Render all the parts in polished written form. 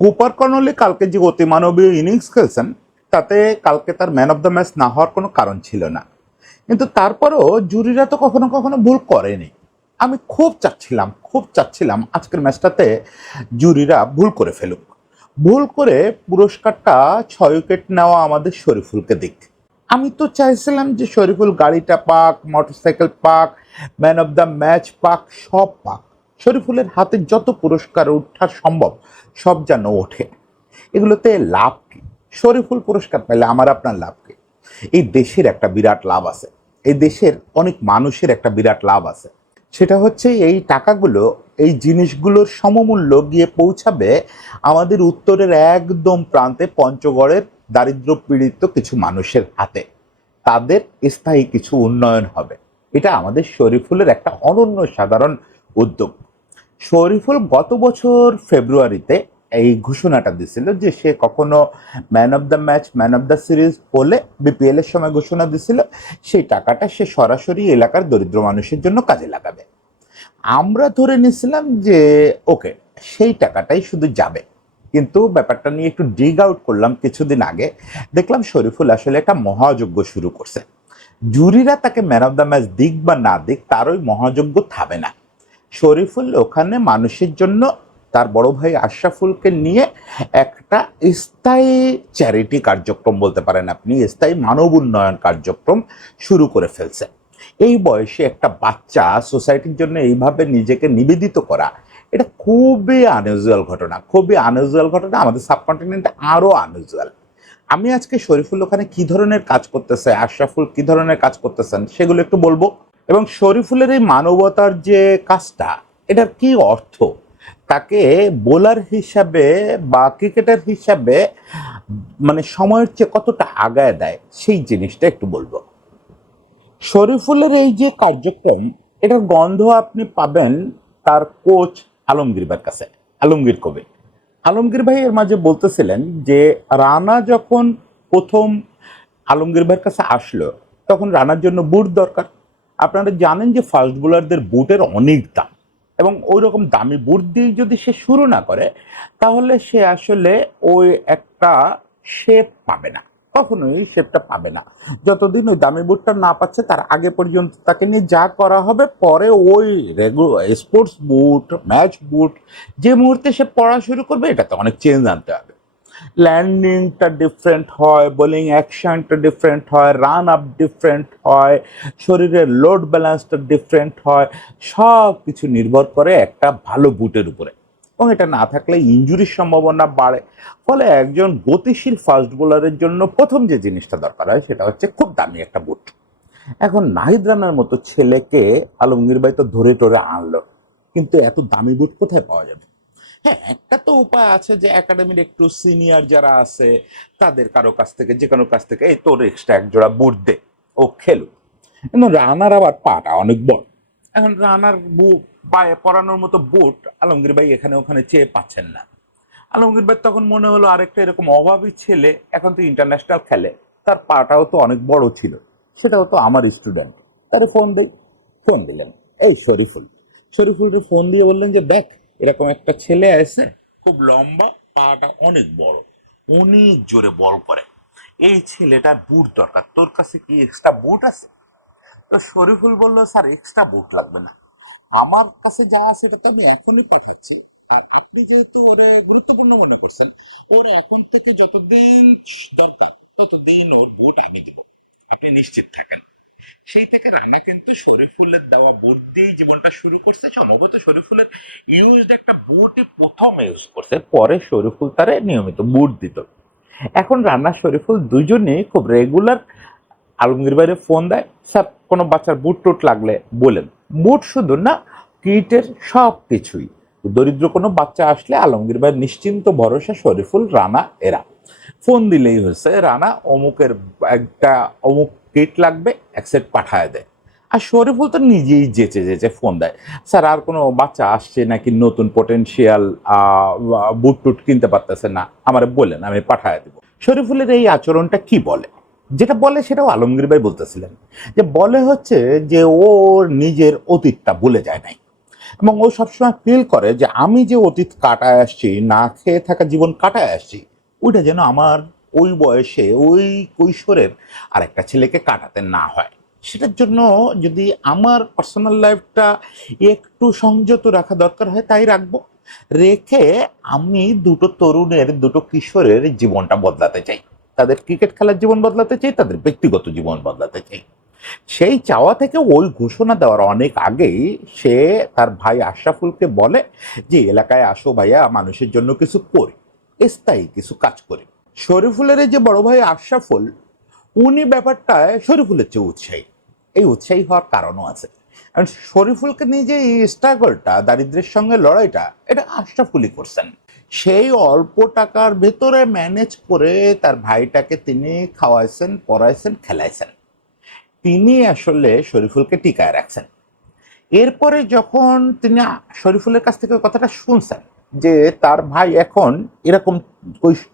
Cooper কর্নলি কালকে যে অতিমানবীয় innings খেলছেন তাতে কালকে তার ম্যান অফ দ্য ম্যাচ না হওয়ার কোনো কারণ ছিল না, কিন্তু তারপরও জুরিরা তো কখনো কখনো ভুল করেনি। আমি খুব চাচ্ছিলাম আজকের ম্যাচটাতে জুরিরা ভুল করে ফেলুক, ভুল করে পুরস্কারটা 6 উইকেট নেওয়া আমাদের শরীফুলকে দিক। আমি তো চাইছিলাম যে শরীফুল গাড়িটা পাক, মোটরসাইকেল পাক, ম্যান অফ দ্য ম্যাচ পাক, সব পাক। শরীফুলের হাতে যত পুরস্কার ওঠা সম্ভব সব যেন ওঠে। এগুলোতে লাভ কি? শরীফুল পুরস্কার পেলে আমার আপনার লাভ কি? এই দেশের একটা বিরাট লাভ আছে, এই দেশের অনেক মানুষের একটা বিরাট লাভ আছে। সেটা হচ্ছে এই টাকাগুলো, এই জিনিসগুলোর সমমূল্য গিয়ে পৌঁছাবে আমাদের উত্তরের একদম প্রান্তে পঞ্চগড়ের দারিদ্র পীড়িত কিছু মানুষের হাতে। তাদের স্থায়ী কিছু উন্নয়ন হবে। এটা আমাদের শরীফুলের একটা অনন্য সাধারণ উদ্যোগ। শরীফুল গত বছর ফেব্রুয়ারিতে এই ঘোষণাটা দিছিল যে সে কখনো man of the match, man of the series বলে বিপিএল এর সময় ঘোষণা দিছিল সেই টাকাটা সে সরাসরি এলাকার দরিদ্র মানুষের জন্য কাজে লাগাবে। আমরা ধরে নিয়েছিলাম যে ওকে, সেই টাকাটাই শুধু যাবে। কিন্তু ব্যাপারটা নিয়ে একটু ডিগ আউট করলাম কিছুদিন আগে, দেখলাম শরীফুল আসলে একটা মহাযজ্ঞ শুরু করছে। জুরিরা তাকে ম্যান অফ দ্য ম্যাচ দিক বা না দিক, তার ওই মহাযজ্ঞ থামে না। শরীফুল ওখানে মানুষের জন্য তার বড় ভাই আশরাফুলকে নিয়ে একটা স্থায়ী চ্যারিটি কার্যক্রম বলতে পারেন আপনি, স্থায়ী মানব উন্নয়ন কার্যক্রম শুরু করে ফেলছে। এই বয়সে একটা বাচ্চা সোসাইটির জন্য এইভাবে নিজেকে নিবেদিত করা, এটা খুবই আনইউজুয়াল ঘটনা, খুবই আনইউজুয়াল ঘটনা। আমাদের সাবকন্টিনেন্টে আরও আনইউজুয়াল। আমি আজকে শরীফুল ওখানে কি ধরনের কাজ করতেছে, আশরাফুল কি ধরনের কাজ করতেছেন সেগুলো একটু বলবো। এবং শরীফুলের এই মানবতার যে কাজটা, এটার কি অর্থ, তাকে বোলার হিসাবে বা ক্রিকেটার হিসাবে মানে সময়ের চেয়ে কতটা আগায় দেয় সেই জিনিসটা একটু বলবো। শরীফুলের এই যে কার্যক্রম, এটার গন্ধ আপনি পাবেন তার কোচ আলমগীর ভাইয়ের কাছে। আলমগীর কবি, আলমগীর ভাই এর মাঝে বলতেছিলেন যে রানা যখন প্রথম আলমগীর ভাইয়ের কাছে আসলো তখন রানার জন্য বুট দরকার। আপনারা জানেন যে ফাস্ট বোলারদের বুটের অনেক দাম, এবং ওই রকম দামি বুট দিয়ে যদি সে শুরু না করে তাহলে সে আসলে ওই একটা শেপ পাবে না, কখনোই শেপটা পাবে না। যতদিন ওই দামি বুটটা না পাচ্ছে তার আগে পর্যন্ত তাকে নিয়ে যা করা হবে, পরে ওই স্পোর্টস বুট, ম্যাচ বুট যে মুহূর্তে সে পড়া শুরু করবে এটাতে অনেক চেঞ্জ আনতে হবে। ল্যান্ডিংটা ডিফারেন্ট হয়, বোলিং অ্যাকশনটা ডিফারেন্ট হয়, রান আপ ডিফারেন্ট হয়, শরীরের লোড ব্যালেন্সটা ডিফারেন্ট হয়। সব কিছু নির্ভর করে একটা ভালো বুটের উপরে, এবং এটা না থাকলে ইনজুরির সম্ভাবনা বাড়ে। ফলে একজন গতিশীল ফাস্ট বোলারের জন্য প্রথম যে জিনিসটা দরকার হয় সেটা হচ্ছে খুব দামি একটা বুট। এখন নাহিদ রানার মতো ছেলেকে আলমগীর ভাই তো ধরে টরে আনলো, কিন্তু এত দামি বুট কোথায় পাওয়া যাবে? হ্যাঁ, একটা তো উপায় আছে যে একাডেমির একটু সিনিয়র যারা আছে তাদের কারো কাছ থেকে, যে কোনো কাছ থেকে, এই তোর এক্সট্রা এক জোড়া বুট দে, ও খেলুক। কিন্তু রানার আবার পাটা অনেক বড়। এখন রানার পায়ে পরানোর মতো বুট আলমগীর ভাই এখানে ওখানে চেয়ে পাচ্ছেন না। আলমগীর ভাই তখন মনে হলো আরেকটা এরকম অভাবী ছেলে এখন তো ইন্টারন্যাশনাল খেলে, তার পাটাও তো অনেক বড় ছিল, সেটাও তো আমার স্টুডেন্ট, তারে ফোন দেই। ফোন দিলেন এই শরীফুল। শরীফুলকে ফোন দিয়ে বললেন যে দেখ, এরকম একটা ছেলে আছে, খুব লম্বা, পাটা অনেক বড়, অনেক জোরে বল করে, এই ছেলেটার বুট দরকার, তোর কাছে কি এক্সট্রা বুট আছে? তো শরীফুল বলল স্যার এক্সট্রা বুট লাগবে না, আমার কাছে যা আছে সেটা তো আমি এখনই পাঠাচ্ছি। আর আপনি যেহেতু ওরা গুরুত্বপূর্ণ মনে করছেন, ওর এখন থেকে যতদিন দরকার ততদিন ওর বুট আমি দিব, আপনি নিশ্চিত থাকেন। সেই থেকে রানা কিন্তু শরীফুলের দেওয়া বুট দিয়েই জীবনটা শুরু করছে। সম্ভবত শরীফুলের ইউজড একটা বুটই প্রথম ইউজ করছে, পরে শরীফুল তারে নিয়মিত বুট দিত। এখন রানা শরীফুল দুজনেই খুব রেগুলার আলমগীর ভাইয়ের ফোন দেয়, স্যার কোনো বাচ্চার বুট টুট লাগলে বলেন। বুট শুধু না, কিটের সব কিছুই। দরিদ্র কোনো বাচ্চা আসলে আলমগীর ভাইয়ের নিশ্চিন্ত ভরসা শরীফুল, রানা এরা। ফোন দিলেই হয়েছে, রানা অমুকের একটা অমুক কিট লাগবে, এক সেট পাঠায় দেয়। আর শরীফুল তো নিজেই যেচে যেচে ফোন দেয়, স্যার আর কোনো বাচ্চা আসছে নাকি নতুন পোটেনশিয়াল বুট টুট কিনতে পারতেছে না, আমার বলেন, আমি পাঠায় দেবো। শরীফুলের এই আচরণটা কি বলে? যেটা বলে সেটাও আলমগীর ভাই বলতেছিলেন, যে বলে হচ্ছে যে ওর নিজের অতীতটা ভুলে যায় নাই। এবং ও সবসময় ফিল করে যে আমি যে অতীত কাটায় আসছি, না খেয়ে থাকা জীবন কাটায় আসছি, ওইটা যেন আমার ওই বয়সে ওই কৈশোরের আরেকটা ছেলেকে কাটাতে না হয়। সেটার জন্য যদি আমার পার্সোনাল লাইফটা একটু সংযত রাখা দরকার হয় তাই রাখবো, রেখে আমি দুটো তরুণের, দুটো কিশোরের জীবনটা বদলাতে চাই। তাদের ক্রিকেট খেলার জীবন বদলাতে চাই, তাদের ব্যক্তিগত জীবন বদলাতে চাই। সেই চাওয়া থেকে ওই ঘোষণা দেওয়ার অনেক আগেই সে তার ভাই আশরাফুলকে বলে যে এলাকায় আসো ভাইয়া, মানুষের জন্য কিছু করি, স্থায়ী কিছু কাজ করি। শরীফুলের এই যে বড় ভাই আশরাফুল, উনি ব্যাপারটায় শরীফুলের চেয়ে উৎসাহী। এই উৎসাহী হওয়ার কারণও আছে, কারণ শরীফুলকে নিয়ে যে এই স্ট্রাগলটা, দারিদ্র্যের সঙ্গে লড়াইটা, এটা আশরাফুলই করছেন। সেই অল্প টাকার ভেতরে ম্যানেজ করে তার ভাইটাকে তিনি খাওয়াইছেন, পড়াইছেন, খেলাইছেন। তিনি আসলে শরীফুলকে টিকায় রাখছেন। এরপরে যখন তিনি শরীফুলের কাছ থেকে ওই কথাটা শুনছেন যে তার ভাই এখন এরকম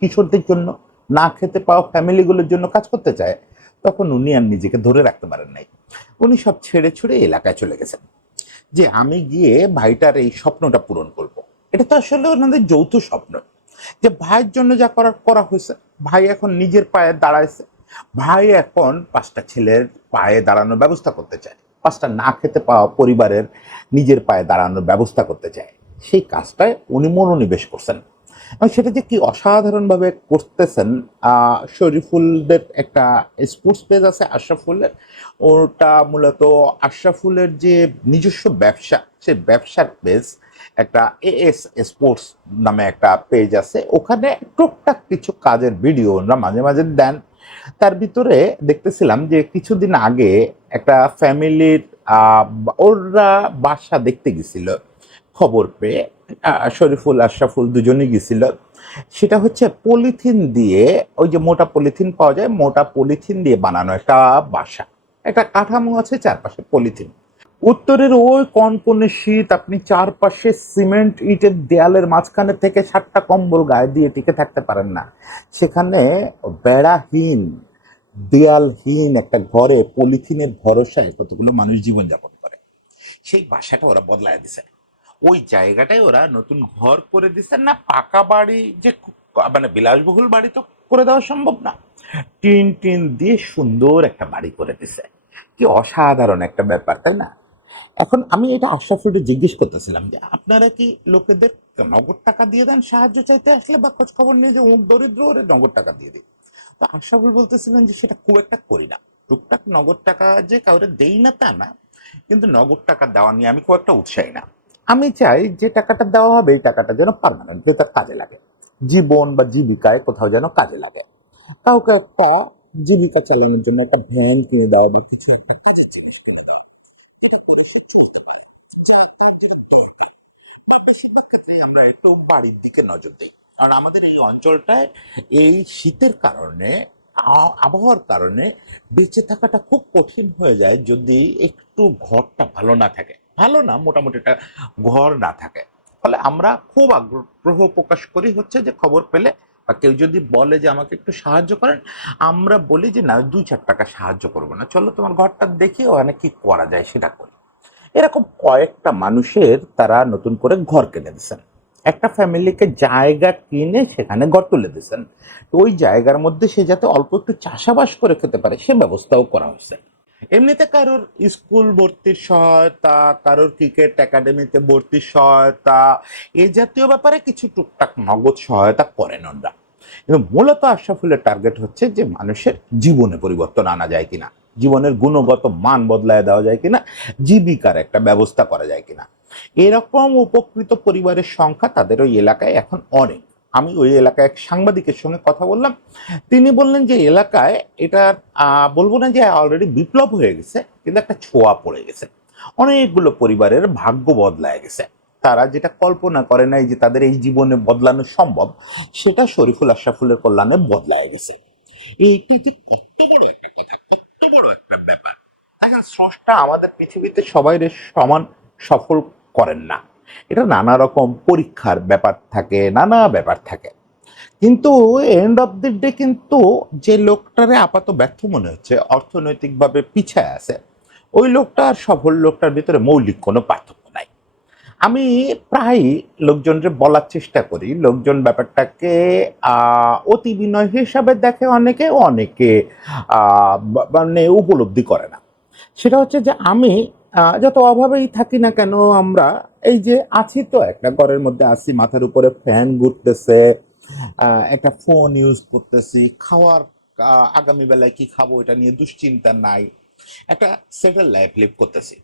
কিশোরদের জন্য, না খেতে পাওয়া ফ্যামিলিগুলোর জন্য কাজ করতে চায়, তখন উনি আর নিজেকে ধরে রাখতে পারেন নাই। উনি সব ছেড়ে ছুড়ে এলাকায় চলে গেছেন যে আমি গিয়ে ভাইটার এই স্বপ্নটা পূরণ করব। এটা তো আসলে ওনাদের যৌথ স্বপ্ন, যে ভাইয়ের জন্য যা করার করা হয়েছে। ভাই এখন নিজের পায়ে দাঁড়াইছে, ভাই এখন 5টা ছেলের পায়ে দাঁড়ানোর ব্যবস্থা করতে চায়, 5টা না খেতে পাওয়া পরিবারের নিজের পায়ে দাঁড়ানোর ব্যবস্থা করতে চায়। সেই কাজটায় উনি মনোনিবেশ করছেন এবং সেটা যে কি অসাধারণভাবে করতেছেন। শরীফুলদের একটা স্পোর্টস পেজ আছে আশরাফুলের, ওটা মূলত আশরাফুলের যে নিজস্ব ব্যবসা, সে ব্যবসার পেজ। একটা এএস স্পোর্টস নামে একটা পেজ আছে, ওখানে টুকটাক কিছু কাজের ভিডিও ওরা মাঝে মাঝে দেন। তার ভিতরে দেখতেছিলাম যে কিছুদিন আগে একটা ফ্যামিলির ওরা বাসা দেখতে গেছিল খবর পেয়ে। শরীফুল আশরাফুল দুজনেই গেছিল। সেটা হচ্ছে পলিথিন দিয়ে, ওই যে মোটা পলিথিন পাওয়া যায়, মোটা পলিথিন দিয়ে বানানো একটা বাসা। একটা কাঠামো আছে, চারপাশে পলিথিন। উত্তরের ওই কনকনে শীত, আপনি চারপাশে সিমেন্ট ইটের দেয়ালের মাঝখানে থেকে 7টা কম্বল গায়ে দিয়ে টিকে থাকতে পারেন না। সেখানে বেড়াহীন, দেয়ালহীন একটা ঘরে পলিথিনের ভরসায় কতগুলো মানুষ জীবনযাপন করে। সেই বাসাটা ওরা বদলায় দিছে, ওই জায়গাটায় ওরা নতুন ঘর করে দিচ্ছেন না। পাকা বাড়ি যে মানে বিলাসবহুল বাড়ি তো করে দেওয়া সম্ভব না, টিন টিন দিয়ে সুন্দর একটা বাড়ি করে দিছে। কি অসাধারণ একটা ব্যাপার, তাই না? এখন আমি এটা আশরাফুলকে জিজ্ঞেস করতেছিলাম যে আপনারা কি লোকেদের নগদ টাকা দিয়ে দেন সাহায্য চাইতে আসলে, বা খোঁজ খবর নিয়ে যে অমুক দরিদ্র ওরে নগদ টাকা দিয়ে দিই? তো আশরাফুল বলতেছিলেন যে সেটা খুব একটা করি না। টুকটাক নগদ টাকা যে কাউরে দেই না তা না, কিন্তু নগদ টাকা দেওয়া নিয়ে আমি খুব একটা উৎসাহী না। আমি চাই যে টাকাটা দেওয়া হবে এই টাকাটা যেন পার্মানেন্টলি তার কাজে লাগে, জীবন বা জীবিকায় কোথাও যেন কাজে লাগে। কাউকে একটা জীবিকা চালানোর জন্য একটা ভ্যান কিনে দেওয়া বা কিছু একটা কাজের জিনিস কিনে দেওয়া, এটা করে সে চলতে পারে, যা তার যেটা দরকার। বা বেশিরভাগ ক্ষেত্রে আমরা একটু বাড়ির দিকে নজর দিই, কারণ আমাদের এই অঞ্চলটায় এই শীতের কারণে, আবহাওয়ার কারণে বেঁচে থাকাটা খুব কঠিন হয়ে যায় যদি একটু ঘরটা ভালো না থাকে, ভালো না মোটামুটি একটা ঘর না থাকে। ফলে আমরা খুব আগ্রহ প্রকাশ করি হচ্ছে যে খবর পেলে বা কেউ যদি বলে যে আমাকে একটু সাহায্য করেন, আমরা বলি যে না, 2-4 টাকা সাহায্য করবো না, চলো তোমার ঘরটা দেখি অনেক কি করা যায় সেটা করি। এরকম কয়েকটা মানুষের তারা নতুন করে ঘর কিনে দিচ্ছেন, একটা ফ্যামিলিকে জায়গা কিনে সেখানে ঘর তুলে দিচ্ছেন। তো ওই জায়গার মধ্যে সে যাতে অল্প একটু চাষাবাস করে খেতে পারে সে ব্যবস্থাও করা হয়েছে। এমনিতে কারোর স্কুল ভর্তির সহায়তা, কারোর ক্রিকেট একাডেমিতে ভর্তির সহায়তা, এ জাতীয় ব্যাপারে কিছু টুকটাক নগদ সহায়তা করেন ওনারা। কিন্তু মূলত আশরাফুলের টার্গেট হচ্ছে যে মানুষের জীবনে পরিবর্তন আনা যায় কিনা, জীবনের গুণগত মান বদলায় দেওয়া যায় কিনা, জীবিকার একটা ব্যবস্থা করা যায় কিনা। এরকম উপকৃত পরিবারের সংখ্যা তাদের ওই এলাকায় এখন অনেক। আমি ওই এলাকায় এক সাংবাদিকের সঙ্গে কথা বললাম, তিনি বললেন যে এলাকায় এটা বলবো না যে অলরেডি বিপ্লব হয়ে গেছে, কিন্তু একটা ছোঁয়া পড়ে গেছে। অনেকগুলো পরিবারের ভাগ্য বদলায় গেছে। তারা যেটা কল্পনা করে নাই যে তাদের এই জীবনে বদলানো সম্ভব, সেটা শরীফুল আশরাফুলের কল্যাণে বদলায় গেছে। এইটি যে কত বড় একটা কথা, কত বড় একটা ব্যাপার। দেখেন, স্রষ্টা আমাদের পৃথিবীতে সবাই সমান সফল করেন না। এটা নানা রকম পরীক্ষার ব্যাপার থাকে, নানা ব্যাপার থাকে। কিন্তু এন্ড অফ দি ডে কিন্তু যে লোকটারে আপাত ব্যর্থ মনে হচ্ছে, অর্থনৈতিকভাবে পিছায় আছে, ওই লোকটা আর সফল লোকটার ভিতরে মৌলিক কোনো পার্থক্য নাই। আমি প্রায় লোকজনকে বলার চেষ্টা করি, লোকজন ব্যাপারটাকে অতি বিনয় হিসাবে দেখে, অনেকে অনেকে মানে উপলব্ধি করে না। সেটা হচ্ছে যে আমি যত অভাবেই থাকি না কেন, আমরা এই যে আছি, তো একটা ঘরের মধ্যে আছি, মাথার উপরে ফ্যান ঘুরতেছে, একটা ফোন ইউজ করতেছি, খাওয়ার আগামী বেলায় কি খাবো এটা নিয়ে দুশ্চিন্তা নাই, একটা সেটেল লাইফ লিভ করতেছি।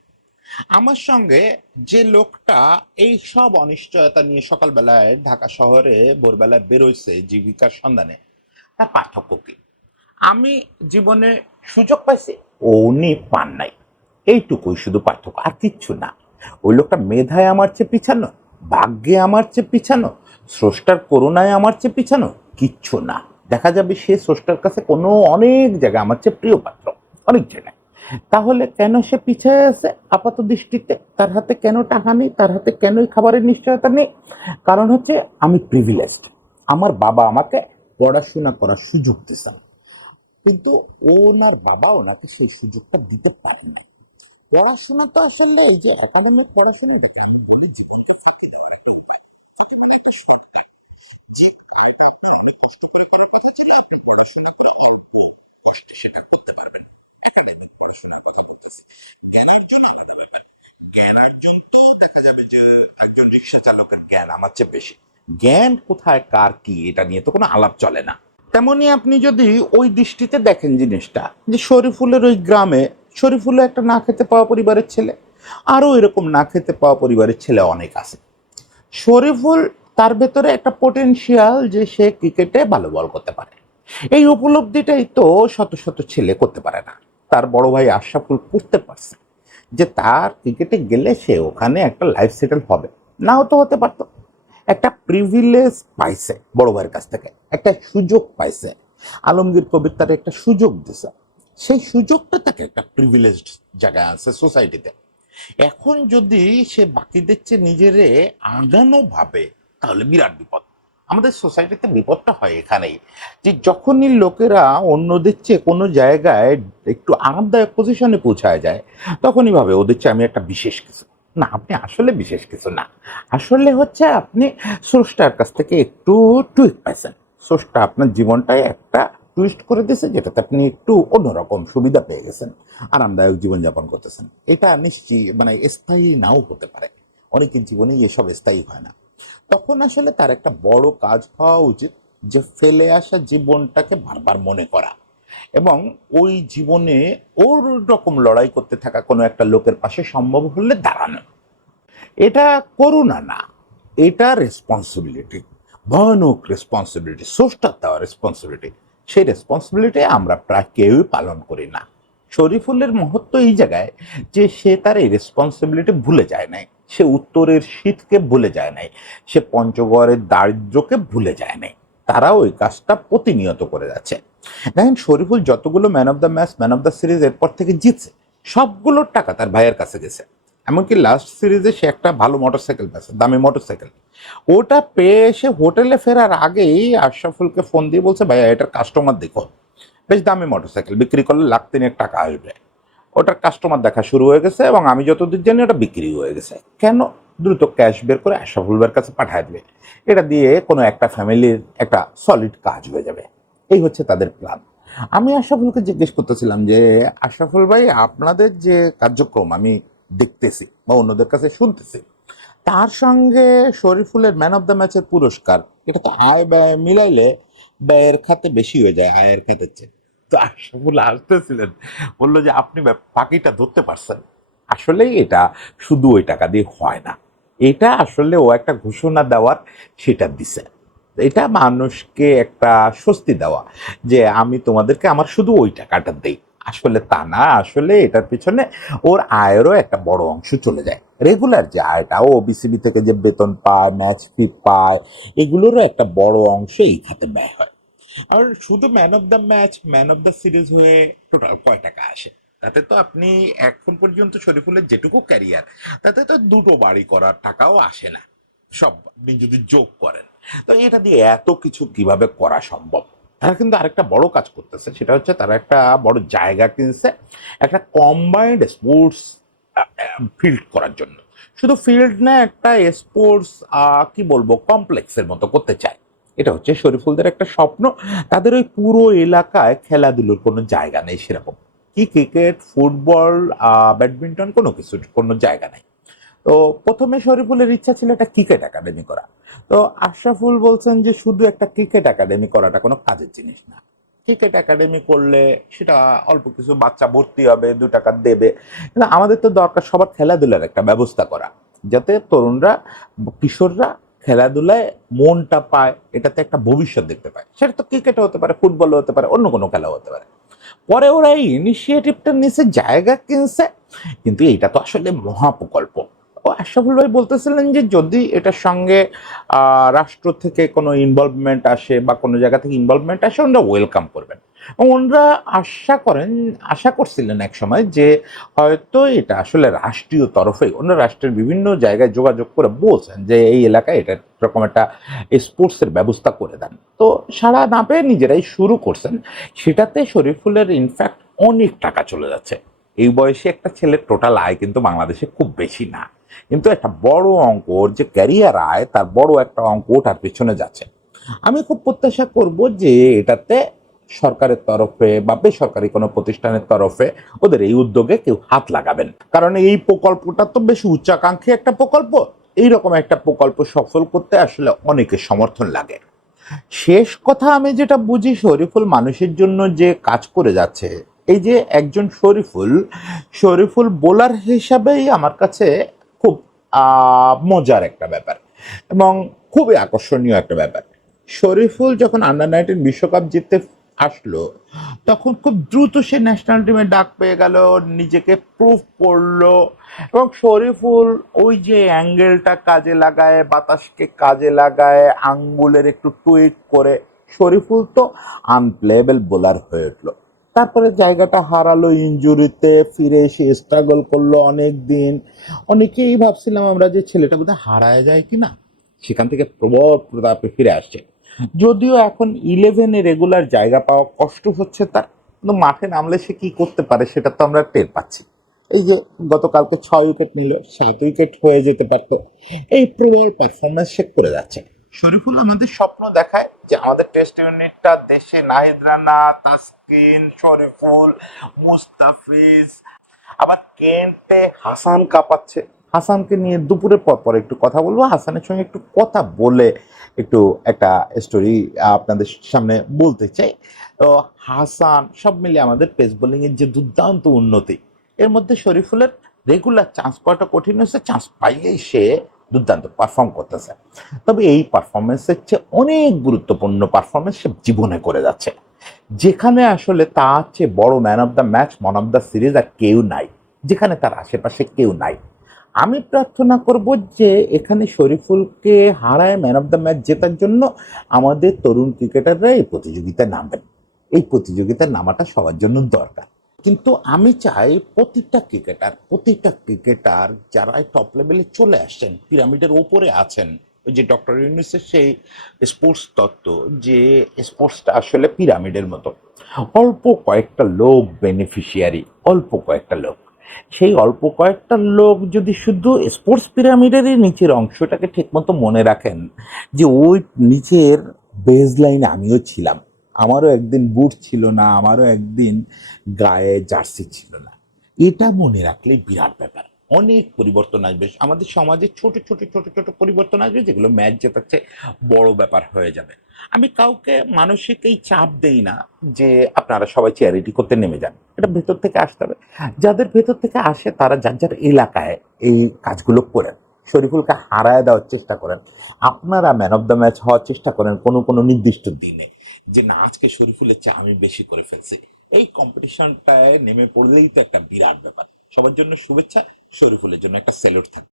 আমার সঙ্গে যে লোকটা এই সব অনিশ্চয়তা নিয়ে সকালবেলায় ঢাকা শহরে ভোরবেলায় বেরোইছে জীবিকার সন্ধানে, তার পার্থক্য কি? আমি জীবনে সুযোগ পাইছি, উনি পান নাই। এইটুকুই শুধু পার্থক্য, আর কিচ্ছু না। ওই লোকটা মেধায় আমার চেয়ে পিছানো, ভাগ্যে আমার চেয়ে পিছানো, স্রষ্টার করুণায় আমার চেয়ে পিছানো, কিচ্ছু না। দেখা যাবে সে স্রষ্টার কাছে কোনো অনেক জায়গায় আমার চেয়ে প্রিয় পাত্র, অনেক জায়গায়। তাহলে কেন সে পিছিয়ে আছে আপাত দৃষ্টিতে? তার হাতে কেন টাকা নেই, তার হাতে কেন খাবারের নিশ্চয়তা নেই? কারণ হচ্ছে আমি প্রিভিলেজড। আমার বাবা আমাকে পড়াশোনা করার সুযোগ দিয়েছেন, কিন্তু ওনার বাবা ওনাকে সেই সুযোগটা দিতে পারেনি। পড়াশোনা তো আসলে এই যে একাডেমিক পড়াশোনা, এটা আমি বলি জীবন যে কাজটা আপনি অনেক কষ্ট করে করার কথা ছিল, আপনি পড়াশোনা করে অল্প কষ্টে সেটা করতে পারবেন। একাডেমিক পড়াশোনার কথা বলতেছি, জ্ঞানার্জন আলাদা ব্যাপার। জ্ঞানার্জন তো দেখা যাবে যে একজন রিক্সা চালকের জ্ঞান আমার চেয়ে বেশি, জ্ঞান কোথায় কার কি এটা নিয়ে তো কোনো আলাপ চলে না। তেমনি আপনি যদি ওই দৃষ্টিতে দেখেন জিনিসটা, যে শরীফুলের ওই গ্রামে, শরীফুলও একটা না খেতে পাওয়া পরিবারের ছেলে, আরও এরকম না খেতে পাওয়া পরিবারের ছেলে অনেক আছে। শরীফুল, তার ভেতরে একটা পোটেনশিয়াল যে সে ক্রিকেটে ভালো বল করতে পারে, এই উপলব্ধিটাই তো শত শত ছেলে করতে পারে না। তার বড় ভাই আশরাফুল করতে পারছে, যে তার ক্রিকেটে গেলে সে ওখানে একটা লাইফ সেটেল হবে, নাও তো হতে পারতো। একটা প্রিভিলেজ পাইছে বড় ভাইয়ের কাছ থেকে, একটা সুযোগ পাইছে, আলমগীর কবির তার একটা সুযোগ দিছে, সেই সুযোগটা তাকে একটা প্রিভিলেজড জায়গায় আছে সোসাইটিতে। এখন যদি সে বাকিদের চেয়ে নিজেরে আগানো ভাবে, তাহলে বিরাট বিপদ। আমাদের সোসাইটিতে বিপদটা হয় এখানেই, যে যখনই লোকেরা অন্যদের চেয়ে কোনো জায়গায় একটু আরামদায়ক পজিশনে পৌঁছায় যায়, তখনই ভাবে ওদের চেয়ে আমি একটা বিশেষ কিছু। না, আপনি আসলে বিশেষ কিছু না। আসলে হচ্ছে আপনি স্রষ্টার কাছ থেকে একটু টুইক পাইছেন। স্রষ্টা আপনার জীবনটাই একটা টুইস্ট করে দিয়েছে, যেটাতে আপনি একটু অন্যরকম সুবিধা পেয়ে গেছেন, আরামদায়ক জীবনযাপন করতেছেন। এটা নিশ্চিত মানে স্থায়ী নাও হতে পারে, অনেকের জীবনেই এসব স্থায়ী হয় না। তখন আসলে তার একটা বড় কাজ হওয়া উচিত, যে ফেলে আসা জীবনটাকে বারবার মনে করা, এবং ওই জীবনে ওর রকম লড়াই করতে থাকা কোনো একটা লোকের পাশে সম্ভব হলে দাঁড়ানো। এটা করুণা না, এটা রেসপন্সিবিলিটি, ভয়ানক রেসপন্সিবিলিটি, স্রষ্টার দেওয়া রেসপন্সিবিলিটি। সেই রেসপন্সিবিলিটি আমরা প্রায় কেউই পালন করি না। শরীফুলের মহত্ব এই জায়গায় যে সে তার এই রেসপন্সিবিলিটি ভুলে যায় নাই, সে উত্তরের শীতকে ভুলে যায় নাই, সে পঞ্চগড়ের দারিদ্র্যকে ভুলে যায় নাই। তারা ওই কাজটা প্রতিনিয়ত করে যাচ্ছে। দেখেন, শরীফুল যতগুলো man of the match, man of the series এরপর থেকে জিতছে, সবগুলোর টাকা তার ভাইয়ের কাছে গেছে। এমনকি লাস্ট সিরিজে সে একটা ভালো মোটরসাইকেল পেয়েছে, দামি মোটরসাইকেল। ওটা পেয়ে এসে হোটেলে ফেরার আগেই আশরাফুলকে ফোন দিয়ে বলছে, ভাইয়া এটার কাস্টমার দেখো, বেশ দামি মোটরসাইকেল, বিক্রি করলে লাখ তিনেক টাকা আসবে। ওটার কাস্টমার দেখা শুরু হয়ে গেছে, এবং আমি যতদূর জানি ওটা বিক্রি হয়ে গেছে। কেন? দ্রুত ক্যাশ বের করে আশরাফুল ভাইয়ের কাছে পাঠায় দেবে, এটা দিয়ে কোনো একটা ফ্যামিলির একটা সলিড কাজ হয়ে যাবে। এই হচ্ছে তাদের প্ল্যান। আমি আশরাফুলকে জিজ্ঞেস করতেছিলাম যে, আশরাফুল ভাই, আপনাদের যে কার্যক্রম আমি দেখতেছি বা অন্যদের কাছে শুনতেছি, তার সঙ্গে শরীফুলের ম্যান অফ দ্য ম্যাচের পুরস্কার, এটা তো আয় ব্যয় মিলাইলে ব্যয়ের খাতে বেশি হয়ে যায় আয়ের খাতের চেয়ে। তো আশরাফুল আসতেছিলেন, বললো যে আপনি পাখিটা ধরতে পারছেন। আসলেই এটা শুধু ওই টাকা দিয়ে হয় না, এটা আসলে ও একটা ঘোষণা দেওয়ার, সেটা দিছে। এটা মানুষকে একটা স্বস্তি দেওয়া, যে আমি তোমাদেরকে আমার শুধু ওই টাকাটা দেই। আসলে তা না, আসলে এটার পিছনে ওর আয়েরও একটা বড় অংশ চলে যায়। রেগুলার যে আয়টা, ও বিসিবি থেকে যে বেতন পায়, ম্যাচ ফি পায়, এগুলোরও একটা বড় অংশ এই খাতে ব্যয় হয়। আর শুধু man of the match, man of the series হয়ে টোটাল কয় টাকা আসে? তাতে তো আপনি এখন পর্যন্ত শরীফুলের যেটুকু ক্যারিয়ার, তাতে তো দুটো বাড়ি করার টাকাও আসে না, সব আপনি যদি যোগ করেন। তো এটা দিয়ে এত কিছু কিভাবে করা সম্ভব? তারা কিন্তু আরেকটা বড় কাজ করতেছে, সেটা হচ্ছে তারা একটা বড় জায়গা কিনছে একটা কম্বাইন্ড স্পোর্টস ফিল্ড করার জন্য। শুধু ফিল্ড না, একটা স্পোর্টস কি বলবো কমপ্লেক্সের মতো করতে চায়। এটা হচ্ছে শরীফুলদের একটা স্বপ্ন। তাদের ওই পুরো এলাকায় খেলাধুলোর কোনো জায়গা নেই সেরকম। কি ক্রিকেট, ফুটবল, ব্যাডমিন্টন, কোনো কিছু কোনো জায়গা নেই। তো প্রথমে শরীফুলের ইচ্ছা ছিল একটা ক্রিকেট একাডেমি করা। তো আশরাফুল বলছেন যে শুধু একটা ক্রিকেট একাডেমি করাটা কোনো কাজের জিনিস না। ক্রিকেট একাডেমি করলে সেটা অল্প কিছু বাচ্চা ভর্তি হবে, 2 টাকা দেবে, কিন্তু আমাদের তো দরকার সবার খেলাধুলার একটা ব্যবস্থা করা, যাতে তরুণরা, কিশোররা খেলাধুলায় মনটা পায়, এটাতে একটা ভবিষ্যৎ দেখতে পায়। সেটা তো ক্রিকেটও হতে পারে, ফুটবলও হতে পারে, অন্য কোনো খেলাও হতে পারে। পরে ওরা এই ইনিশিয়েটিভটা নিচে জায়গা কিনছে, কিন্তু এটা তো আসলে মহাপ্রকল্প। ও আশরাফুল ভাই বলতেছিলেন যে যদি এটার সঙ্গে রাষ্ট্র থেকে কোনো ইনভলভমেন্ট আসে বা কোনো জায়গা থেকে ইনভলভমেন্ট আসে, ওনারা ওয়েলকাম করবেন। এবং ওনারা আশা করছিলেন এক সময় যে হয়তো এটা আসলে রাষ্ট্রীয় তরফে, ওনারা রাষ্ট্রের বিভিন্ন জায়গায় যোগাযোগ করে বলছেন যে এই এলাকায় এটা এরকম একটা স্পোর্টসের ব্যবস্থা করে দেন। তো সারা না পেয়ে নিজেরাই শুরু করছেন। সেটাতে শরীফুলের ইনফ্যাক্ট অনেক টাকা চলে যাচ্ছে। এই বয়সে একটা ছেলের টোটাল আয় কিন্তু বাংলাদেশে খুব বেশি না, কিন্তু একটা বড় অঙ্ক, ওর যে ক্যারিয়ার আয় তার বড় একটা অঙ্ক ওটার পেছনে যাচ্ছে। আমি খুব প্রত্যাশা করব যে এটাতে সরকারের তরফে বা বেসরকারি কোনো প্রতিষ্ঠানের তরফে ওদের এই উদ্যোগে কেউ হাত লাগাবেন, কারণ এই প্রকল্পটা তো বেশ উচ্চাকাঙ্ক্ষী একটা প্রকল্প। এইরকম একটা প্রকল্প সফল করতে আসলে অনেকের সমর্থন লাগে। শেষ কথা, আমি যেটা বুঝি শরীফুল মানুষের জন্য যে কাজ করে যাচ্ছে, এই যে একজন শরীফুল, শরীফুল বোলার হিসাবেই আমার কাছে খুব মজার একটা ব্যাপার এবং খুবই আকর্ষণীয় একটা ব্যাপার। শরীফুল যখন আন্ডার 19 বিশ্বকাপ জিততে আসলো, তখন খুব দ্রুত সে ন্যাশনাল টিমে ডাক পেয়ে গেল, নিজেকে প্রুভ করলো। এবং শরীফুল ওই যে অ্যাঙ্গেলটা কাজে লাগায়, বাতাসকে কাজে লাগায়, আঙ্গুলের একটু টুইক করে শরীফুল তো আনপ্লেয়েবল বোলার হয়ে উঠলো। তারপরে জায়গাটা হারালো ইনজুরিতে, ফিরে এসে স্ট্রাগল করলো অনেক দিন। অনেকেই ভাবছিলাম আমরা যে ছেলেটা বোধহয় হারায় যায় কিনা, সেখান থেকে প্রবল প্রতাপে ফিরে আসছে। যদিও এখন 11-এ রেগুলার জায়গা পাওয়া কষ্ট হচ্ছে তার, কিন্তু মাঠে নামলে সে কি করতে পারে সেটা তো আমরা টের পাচ্ছি। এই যে গতকালকে 6 উইকেট নিল, 7 উইকেট হয়ে যেতে পারতো। এই প্রবল পারফরমেন্স সে করে যাচ্ছে। শরীফুল আমাদের স্বপ্ন দেখায় যে আমাদের টেস্ট ইউনিটটা দেশে নাহিদ রানা, তাসকিন, শরীফুল, মুস্তাফিজ, আবার কেন্টে হাসান কাঁপাচ্ছে। হাসানকে নিয়ে দুপুরের পর পর একটু কথা বলবো, হাসানের সঙ্গে একটু কথা বলে একটু একটা স্টোরি আপনাদের সামনে বলতে চাই। তো হাসান সব মিলিয়ে আমাদের পেস বোলিং এর যে দুর্দান্ত উন্নতি, এর মধ্যে শরীফুলের রেগুলার চান্স পাওয়াটা কঠিন হয়েছে, চান্স পাইলেই সে দুর্দান্ত পারফর্ম করতেছে। তবে এই পারফরমেন্সের চেয়ে অনেক গুরুত্বপূর্ণ পারফরমেন্স সে জীবনে করে যাচ্ছে, যেখানে আসলে তার চেয়ে বড় man of the match, man of the series আর কেউ নাই, যেখানে তার আশেপাশে কেউ নাই। আমি প্রার্থনা করব যে এখানে শরীফুলকে হারায় ম্যান অফ দ্য ম্যাচ জেতার জন্য আমাদের তরুণ ক্রিকেটাররা এই প্রতিযোগিতায় নামবেন। এই প্রতিযোগিতায় নামাটা সবার জন্য দরকার। কিন্তু আমি চাই প্রতিটা ক্রিকেটার যারা টপ লেভেলে চলে আসছেন, পিরামিডের ওপরে আছেন, ওই যে ডক্টর ইউনুসের সেই স্পোর্টস তত্ত্ব, যে স্পোর্টসটা আসলে পিরামিডের মতো, অল্প কয়েকটা লোক বেনিফিশিয়ারি, অল্প কয়েকটা লোক। সেই অল্প কয়েকটা লোক যদি শুধু স্পোর্টস পিরামিডেরই নিচের অংশটাকে ঠিকমতো মনে রাখেন, যে ওই নিচের বেজ লাইনে আমিও ছিলাম, আমারও একদিন বুট ছিল না, আমারও একদিন গায়ে জার্সি ছিল না, এটা মনে রাখলেই বিরাট ব্যাপার। অনেক পরিবর্তন আসবে আমাদের সমাজে, ছোট ছোট ছোট ছোট পরিবর্তন আসবে, যেগুলো ম্যাচ জেতার চেয়ে বড় ব্যাপার হয়ে যাবে। আমি কাউকে মানসিক এই চাপ দেই না যে আপনারা সবাই চ্যারিটি করতে নেমে যান, এটা ভেতর থেকে আসতে হবে। যাদের ভেতর থেকে আসে তারা যার যার এলাকায় এই কাজগুলো করেন, শরীফুলকে হারায় দেওয়ার চেষ্টা করেন। আপনারা ম্যান অফ দ্য ম্যাচ হওয়ার চেষ্টা করেন কোনো কোনো নির্দিষ্ট দিনে, যে না আজকে শরীফুলের চেয়ে আমি বেশি করে ফেলছি। এই কম্পিটিশনটায় নেমে পড়লেই তো একটা বিরাট ব্যাপার। সবার জন্য শুভেচ্ছা, শরীফুলের জন্য একটা স্যালুট থাকবে।